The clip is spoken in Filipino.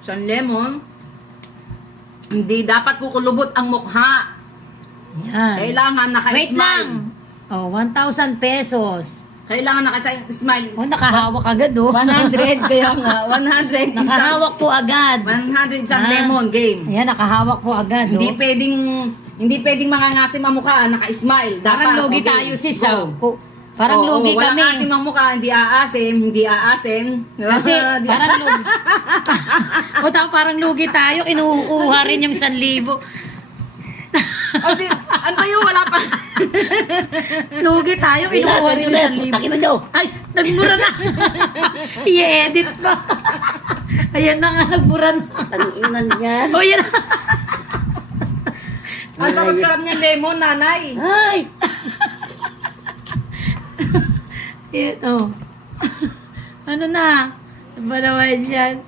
Isang lemon. Hindi dapat kukulubot ang mukha. Yan. Kailangan Wait naka-smile. lang. Oh, 1,000 pesos. Kailangan naka-smile. Oh, nakahawak agad oh. 100 kaya nga. 100 isang, Nakahawak po agad. 100 isang Ah. lemon game. Ayan, nakahawak po agad Hindi oh. pwedeng mangangasim ang mukha, naka-smile. Parang Dapat, lugi okay. tayo sis. Go. Parang lugi walang kami. asim ang mukha, hindi aasim. Kasi parang lugi. Parang lugi tayo, kinukuha rin yung 1,000. Ano ba yun? Wala pa. Lugi tayo, kinukuha rin yung 1,000. Takin mo nyo. Ay, nagmura na. I-edit pa. Ayan na nga, nagmura na. Ang inan yan. O yan. Ang sarap-sarap niya lemon, nanay. Ay! Ito. Ano na? Ano ba naman yan?